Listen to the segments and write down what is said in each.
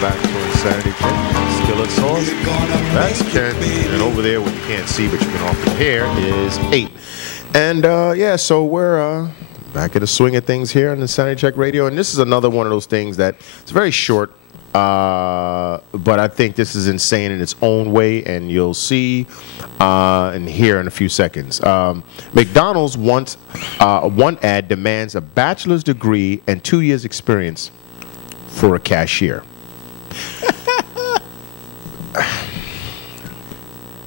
back to Insanity Ken, Skillet Sauce. That's Ken. And over there, what you can't see but you can often hear, is 8. And yeah, so we're back at the swing of things here on Insanity Check Radio. And this is another one of those things that it's very short, but I think this is insane in its own way, and you'll see and hear in a few seconds. McDonald's wants one ad demands a bachelor's degree and 2 years experience for a cashier.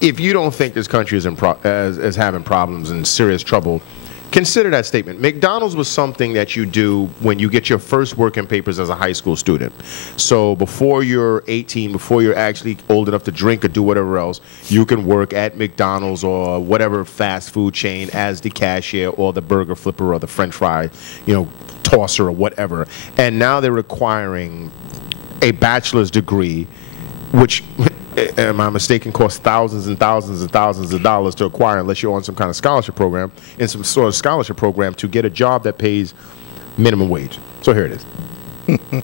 If you don't think this country is having problems and serious trouble, consider that statement. McDonald's was something that you do when you get your first working papers as a high school student. So before you're 18, before you're actually old enough to drink or do whatever else, you can work at McDonald's or whatever fast food chain as the cashier or the burger flipper or the french fry, tosser or whatever. And now they're requiring a bachelor's degree, which, am I mistaken, costs thousands and thousands and thousands of dollars to acquire unless you're on some kind of scholarship program, in some sort of scholarship program to get a job that pays minimum wage. So here it is.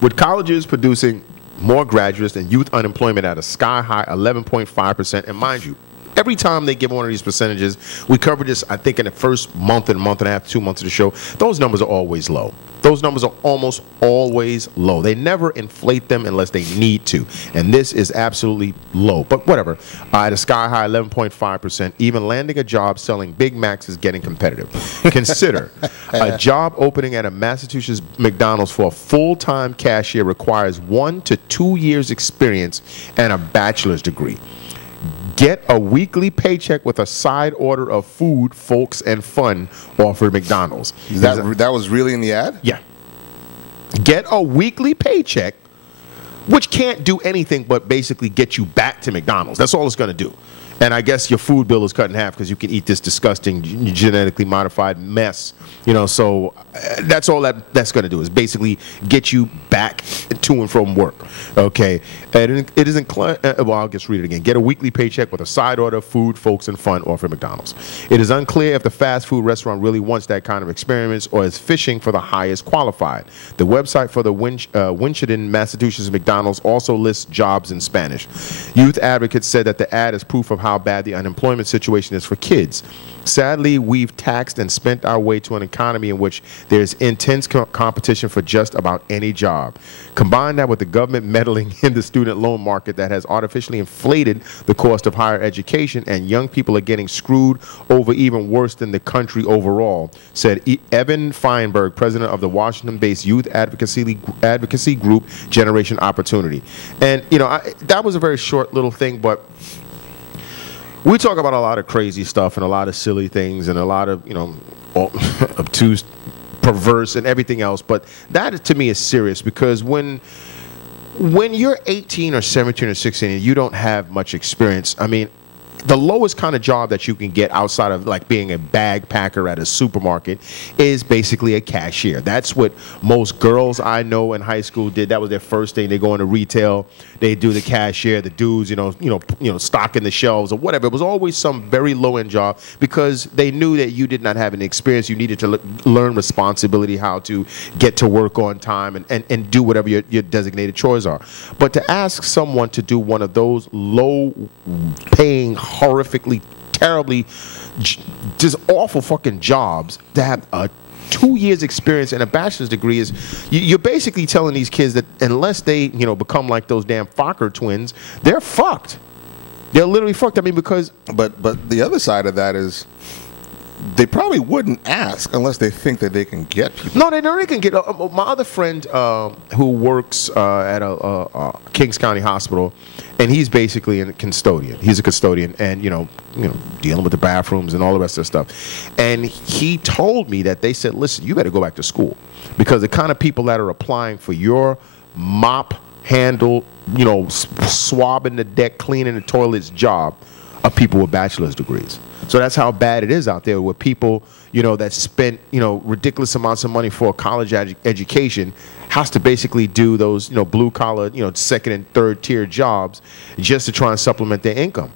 With colleges producing more graduates and youth unemployment at a sky-high 11.5%, and mind you, every time they give one of these percentages, we covered this, I think, in the first month and a half, 2 months of the show, those numbers are always low. Those numbers are almost always low. They never inflate them unless they need to. And this is absolutely low. But whatever. At a sky-high 11.5%, even landing a job selling Big Macs is getting competitive. Consider a job opening at a Massachusetts McDonald's for a full-time cashier requires 1 to 2 years experience and a bachelor's degree. Get a weekly paycheck with a side order of food, folks, and fun offered McDonald's. That was really in the ad? Yeah. Get a weekly paycheck, which can't do anything but basically get you back to McDonald's. That's all it's going to do. And I guess your food bill is cut in half because you can eat this disgusting genetically modified mess. So that's all that's going to do is basically get you back to and from work. Okay. And it isn't, well, I'll just read it again. Get a weekly paycheck with a side order of food, folks, and fun offered McDonald's. It is unclear if the fast food restaurant really wants that kind of experience or is fishing for the highest qualified. The website for the Winchendon, Massachusetts McDonald's also lists jobs in Spanish. Youth advocates said that the ad is proof of how bad the unemployment situation is for kids. Sadly, we've taxed and spent our way to an economy in which there's intense competition for just about any job. Combine that with the government meddling in the student loan market that has artificially inflated the cost of higher education, and young people are getting screwed over even worse than the country overall, said Evan Feinberg, president of the Washington-based youth advocacy group Generation Opportunity. And, that was a very short little thing, but we talk about a lot of crazy stuff and a lot of silly things and a lot of, obtuse, perverse, and everything else. But that, to me, is serious because when you're 18 or 17 or 16 and you don't have much experience, I mean, the lowest kind of job that you can get outside of like being a bag packer at a supermarket is basically a cashier. That's what most girls I know in high school did. That was their first thing. They go into retail, they do the cashier, the dudes, stocking the shelves or whatever. It was always some very low end job because they knew that you did not have any experience. You needed to learn responsibility, how to get to work on time and do whatever your designated chores are. But to ask someone to do one of those low paying, horrifically, terribly, just awful fucking jobs to have a 2 years experience and a bachelor's degree is, you're basically telling these kids that unless they, become like those damn Fokker twins, they're fucked. They're literally fucked. I mean, because... But the other side of that is they probably wouldn't ask unless they think that they can get people. No, they know they can get... my other friend who works at a Kings County hospital, and he's basically a custodian. He's a custodian and, dealing with the bathrooms and all the rest of the stuff. And he told me that they said, listen, you better go back to school because the kind of people that are applying for your mop handle, swabbing the deck, cleaning the toilets job are people with bachelor's degrees. So that's how bad it is out there with people, that spent, ridiculous amounts of money for a college education has to basically do those, blue collar, second and third tier jobs just to try and supplement their income.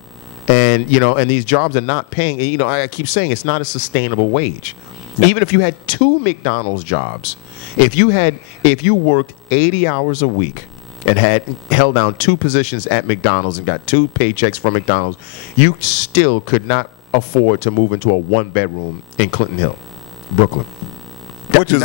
And, and these jobs are not paying, and, I keep saying it's not a sustainable wage. No. Even if you had 2 McDonald's jobs, if you worked 80 hours a week and had held down 2 positions at McDonald's and got 2 paychecks from McDonald's, you still could not afford to move into a 1-bedroom in Clinton Hill, Brooklyn. Which is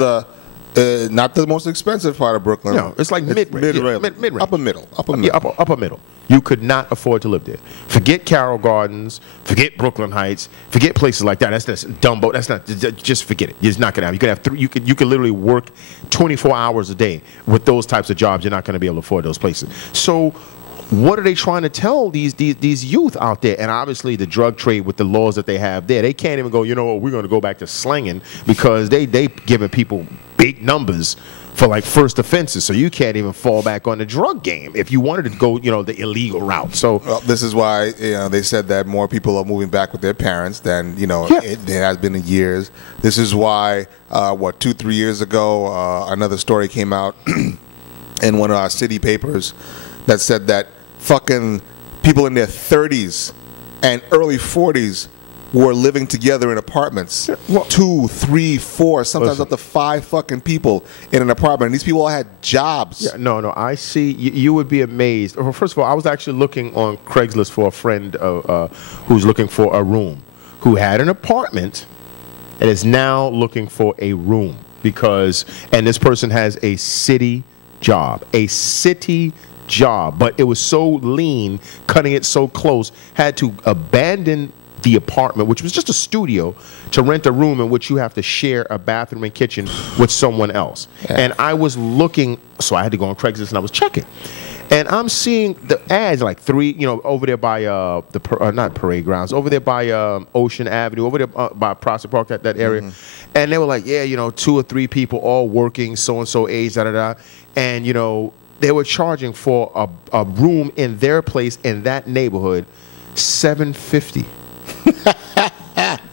not the most expensive part of Brooklyn. No, it's like mid-range. Mid-range. Upper middle. Yeah, upper middle. You could not afford to live there. Forget Carroll Gardens, forget Brooklyn Heights, forget places like that. That's Dumbo. That's not. Just forget it. It's not gonna happen. You could have 3. You could literally work 24 hours a day with those types of jobs. You're not going to be able to afford those places. So, what are they trying to tell these youth out there? And obviously, the drug trade with the laws that they have there, they can't even go. You know what? We're going to go back to slanging because they giving people big numbers for like first offenses, so you can't even fall back on the drug game if you wanted to go, the illegal route. So this is why they said that more people are moving back with their parents than it has been in years. This is why 2-3 years ago another story came out in one of our city papers that said that fucking people in their 30s and early 40s were living together in apartments. 2, 3, 4, sometimes up to 5 fucking people in an apartment. And these people all had jobs. Yeah, no, I see. You would be amazed. Well, first of all, I was actually looking on Craigslist for a friend who's looking for a room, who had an apartment and is now looking for a room and this person has a city job. But it was so lean, cutting it so close, had to abandon the apartment, which was just a studio, to rent a room in which you have to share a bathroom and kitchen with someone else. Yeah. And I was looking, so I had to go on Craigslist and I was checking. And I'm seeing the ads like 3, over there by not Parade Grounds, over there by Ocean Avenue, over there by Prospect Park, that area. Mm-hmm. And they were like, 2 or 3 people all working, so-and-so age, da-da-da. And, they were charging for a room in their place in that neighborhood, $750.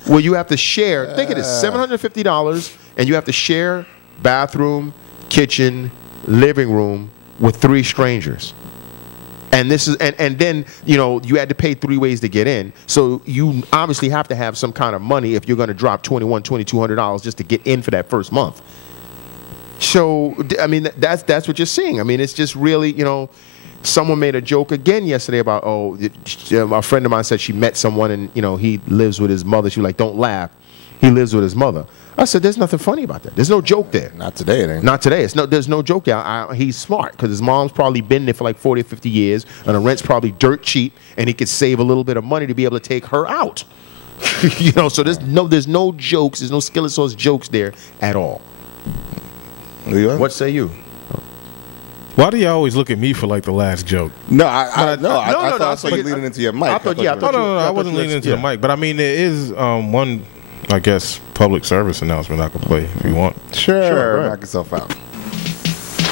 Well, you have to share. Think of this: $750, and you have to share bathroom, kitchen, living room with 3 strangers. And this is, and then you had to pay 3 ways to get in. So you obviously have to have some kind of money if you're going to drop $2,200 just to get in for that first month. So I mean, that's what you're seeing. I mean, it's just really Someone made a joke again yesterday about, a friend of mine said she met someone and, he lives with his mother. She was like, don't laugh. He lives with his mother. I said, there's nothing funny about that. There's no joke there. Not today, it ain't. Not today. There's no joke there. He's smart because his mom's probably been there for like 40 or 50 years and the rent's probably dirt cheap and he could save a little bit of money to be able to take her out. So there's no jokes. There's no skillet sauce jokes there at all. What say you? Why do you always look at me for like the last joke? No, I thought I saw you leaning into your mic. I wasn't leaning into the mic. But I mean, there is one, I guess, public service announcement I could play if you want. Sure. Knock yourself out.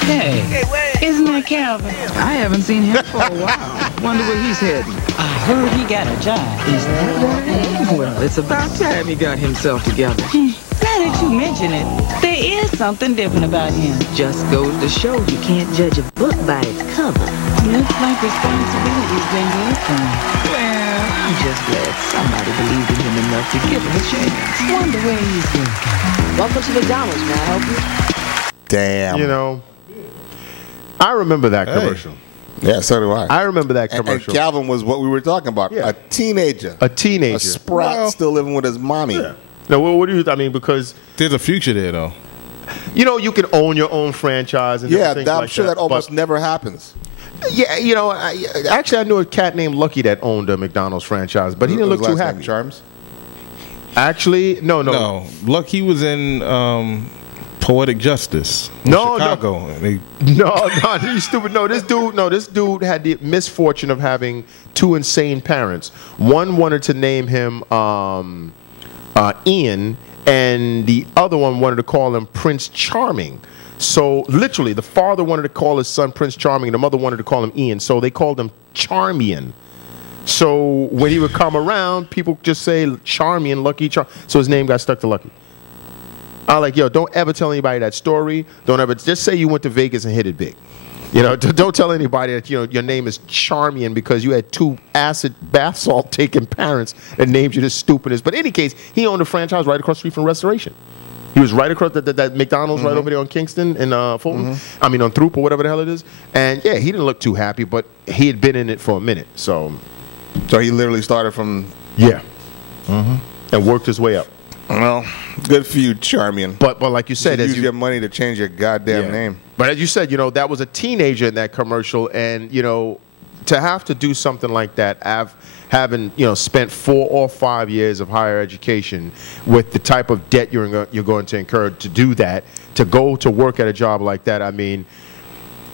Hey, isn't that Calvin? I haven't seen him for a while. Wonder where he's heading. I heard he got a job. Is that right? Well, it's about time he got himself together. Now that you mention it, there is something different about him. Just goes to show you can't judge a book by its cover. Looks like responsibility's been good for him. Well, I'm just glad somebody believed in him enough to give him a chance. Wonder where he's working. Welcome to McDonald's. May I help you? Damn. I remember that commercial. Yeah, so do I. I remember that commercial. And Calvin was what we were talking about. Yeah. A teenager. A sprat still living with his mommy. Yeah. Now, what do you, because there's a future there, though. You can own your own franchise and things I'm like sure that almost never happens. Yeah, I knew a cat named Lucky that owned a McDonald's franchise, but he didn't look too happy. Charms? Actually, no. Lucky was in Poetic Justice in Chicago. No, you stupid. No, this dude had the misfortune of having 2 insane parents. One wanted to name him Ian, and the other one wanted to call him Prince Charming. So literally, the father wanted to call his son Prince Charming, and the mother wanted to call him Ian. So they called him Charmian. So when he would come around, people just say Charmian, Lucky Charm. So his name got stuck to Lucky. I'm like, don't ever tell anybody that story. Don't ever just say you went to Vegas and hit it big. Don't tell anybody that your name is Charmian because you had 2 acid bath salt taking parents that named you the stupidest. But in any case, he owned a franchise right across the street from Restoration. He was right across that McDonald's right over there on Kingston and Fulton. I mean, on Throop or whatever the hell it is. And yeah, he didn't look too happy, but he had been in it for a minute. So he literally started from... Yeah. And worked his way up. Well, good for you, Charmian. But like you said, use your money to change your goddamn name. But as you said, that was a teenager in that commercial, and to have to do something like that, having spent 4 or 5 years of higher education with the type of debt you're going to incur to do that, to go to work at a job like that, I mean,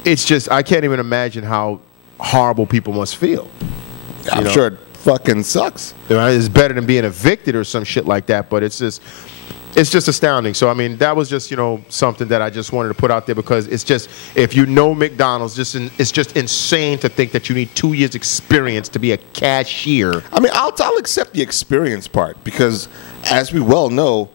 it's just, I can't even imagine how horrible people must feel. I'm sure it fucking sucks. It's better than being evicted or some shit like that, but it's just astounding. So I mean, that was just something that I just wanted to put out there, because it's just, if McDonald's, it's just insane to think that you need 2 years experience to be a cashier. I mean, I'll accept the experience part, because as we well know,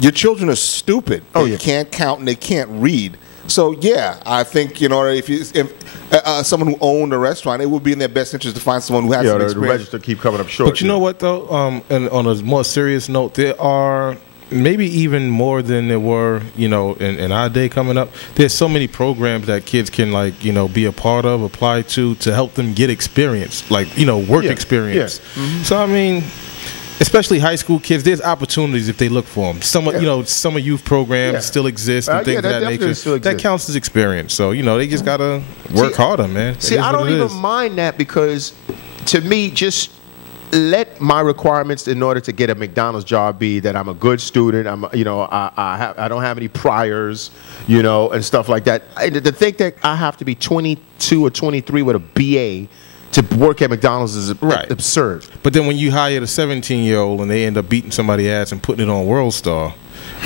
your children are stupid. They can't count and they can't read. So yeah, I think if someone who owned a restaurant, it would be in their best interest to find someone who has some experience. The register keep coming up short. But you know what though? And on a more serious note, there are maybe even more than there were, in our day coming up. There's so many programs that kids can be a part of, apply to help them get experience, work experience. Yeah. So I mean, especially high school kids, there's opportunities if they look for them. Summer youth programs still exist and things of that nature. That counts as experience. So they just gotta work harder, man. See, I don't even mind that, because to me, just let my requirements in order to get a McDonald's job be that I'm a good student. I don't have any priors, and stuff like that. To think that I have to be 22 or 23 with a BA to work at McDonald's is absurd. But then when you hire the 17-year-old and they end up beating somebody's ass and putting it on World Star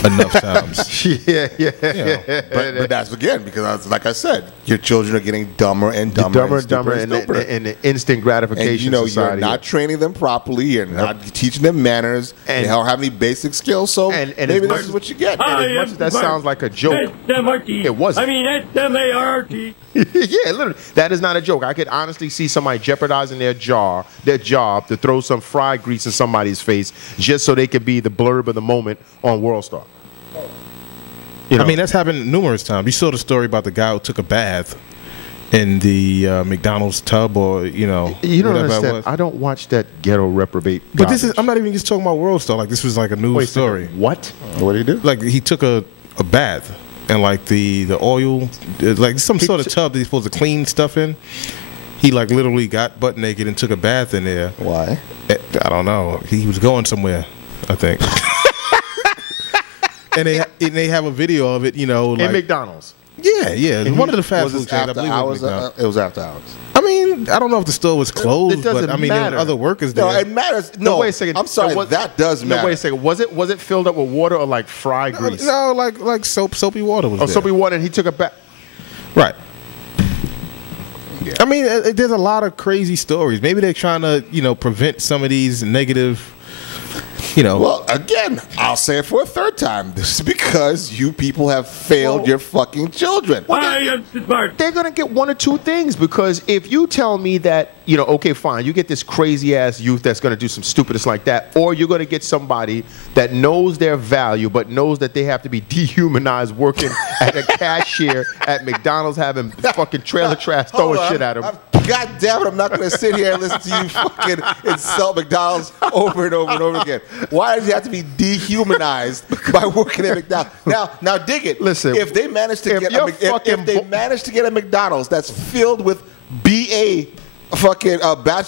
enough times. But that's again because, like I said, your children are getting dumber and dumber and society. You're not training them properly. You're not teaching them manners. And they don't have any basic skills. So maybe this is what you get. And as much as that sounds like a joke, it wasn't. I mean, S-M-A-R-T. Yeah, literally. That is not a joke. I could honestly see somebody jeopardizing their job to throw some fried grease in somebody's face just so they could be the blurb of the moment on World Star. I mean, that's happened numerous times. You saw the story about the guy who took a bath in the McDonald's tub, or you don't understand. I don't watch that ghetto reprobate. But I'm not even just talking about World Star. Like, this was like a news story. What? What did he do? Like, he took a bath. And like the oil, like some sort of tub that he's supposed to clean stuff in, he like literally got butt naked and took a bath in there. Why? I don't know. He was going somewhere, I think. and they have a video of it, in McDonald's. Yeah. One of the fast food chains. It was after hours. I mean, I don't know if the store was closed, but I mean, there were other workers there. No, it matters. No, wait a second. I'm sorry. That does matter. No, wait a second. Was it filled up with water or like fried grease? No, like soapy water was there. Soapy water, and he took a bath. Right. Yeah. I mean, there's a lot of crazy stories. Maybe they're trying to, prevent some of these negative. Well, again, I'll say it for a third time. This is because you people have failed your fucking children. They're going to get one or two things, because if you tell me that, okay, fine, you get this crazy-ass youth that's going to do some stupidness like that, or you're going to get somebody that knows their value but knows that they have to be dehumanized working at a cashier at McDonald's, having fucking trailer trash throwing shit at them. God damn it, I'm not going to sit here and listen to you fucking insult McDonald's over and over and over again. Why does he have to be dehumanized by working at McDonald's? Now dig it. Listen, if they manage to get a McDonald's that's filled with BA fucking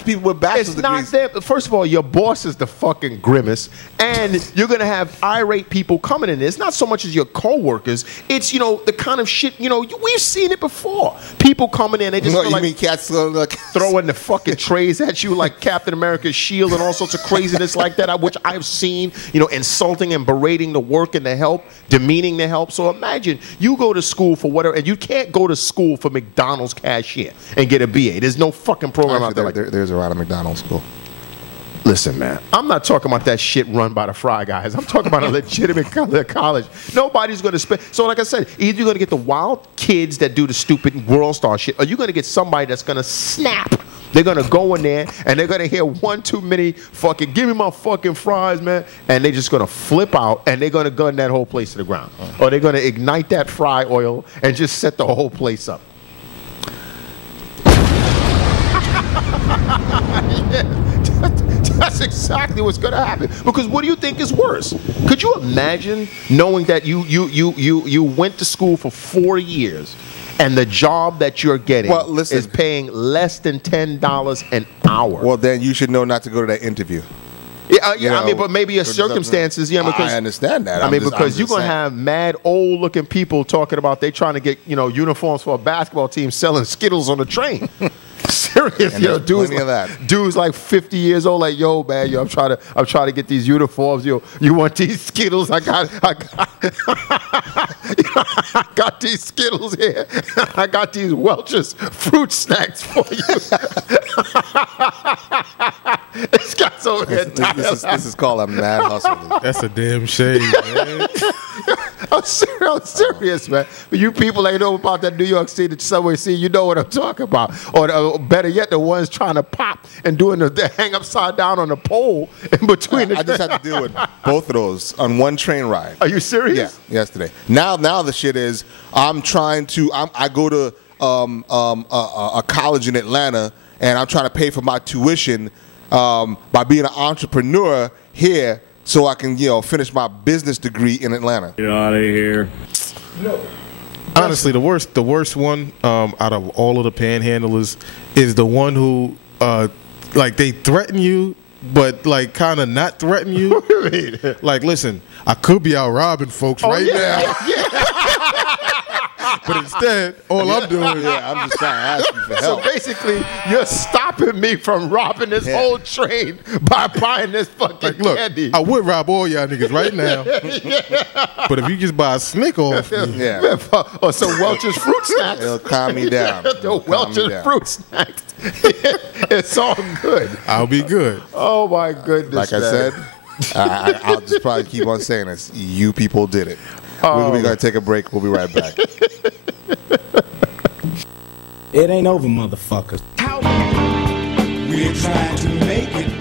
people with bachelor's degrees. It's not there. First of all, your boss is the fucking grimace, and you're gonna have irate people coming in there. It's not so much as your coworkers. It's the kind of shit we've seen it before. People coming in, they just mean cats throwing the fucking trays at you like Captain America's shield and all sorts of craziness like that, which I've seen. Insulting and berating the work and the help, demeaning the help. So imagine you go to school for whatever, and you can't go to school for McDonald's cashier and get a BA. There's no fucking program out there. There's a lot of McDonald's school. Listen, man, I'm not talking about that shit run by the Fry Guys. I'm talking about a legitimate college. Nobody's going to spend. So like I said, either you're going to get the wild kids that do the stupid World Star shit, or you're going to get somebody that's going to snap They're going to go in there, and they're going to hear one too many fucking, give me my fucking fries, man. And they're just going to flip out, and they're going to gun that whole place to the ground. Or they're going to ignite that fry oil and just set the whole place up. That's exactly what's going to happen. Because what do you think is worse? Could you imagine knowing that you went to school for 4 years and the job that you're getting is paying less than $10 an hour? Well, then you should know not to go to that interview. Yeah, I mean, but maybe your circumstances, because I understand that. Because you're gonna have mad old-looking people talking about they trying to get uniforms for a basketball team selling Skittles on the train. Serious, dudes like 50 years old, like, yo, man, I'm trying to get these uniforms. You want these Skittles? I got these Skittles here. I got these Welch's fruit snacks for you. This guy's over here. This is called a mad hustle. That's a damn shame, man. I'm serious, man. You people ain't know about that New York City subway scene. You know what I'm talking about. Or better yet, the ones trying to pop and doing the hang upside down on the pole in between. I just had to deal with both of those on one train ride. Are you serious? Yeah, yesterday. Now the shit is I go to a college in Atlanta, and I'm trying to pay for my tuition by being an entrepreneur here, so I can finish my business degree in Atlanta. Get out of here. Honestly, the worst one out of all of the panhandlers is the one who like they threaten you, but like kind of not threaten you. What do you mean? Like, listen, I could be out robbing folks now. But instead, all I'm doing is I'm just trying to ask you for help. So basically, you're stopping me from robbing this whole train by buying this fucking candy. I would rob all y'all niggas right now. But if you just buy a snick off me, or some Welch's fruit snacks. It'll calm me down. The Welch's fruit snacks. It's all good. I'll be good. Oh, my goodness. Like I said, I'll just probably keep on saying this. You people did it. We're going to take a break. We'll be right back. It ain't over, motherfuckers. We're trying to make it.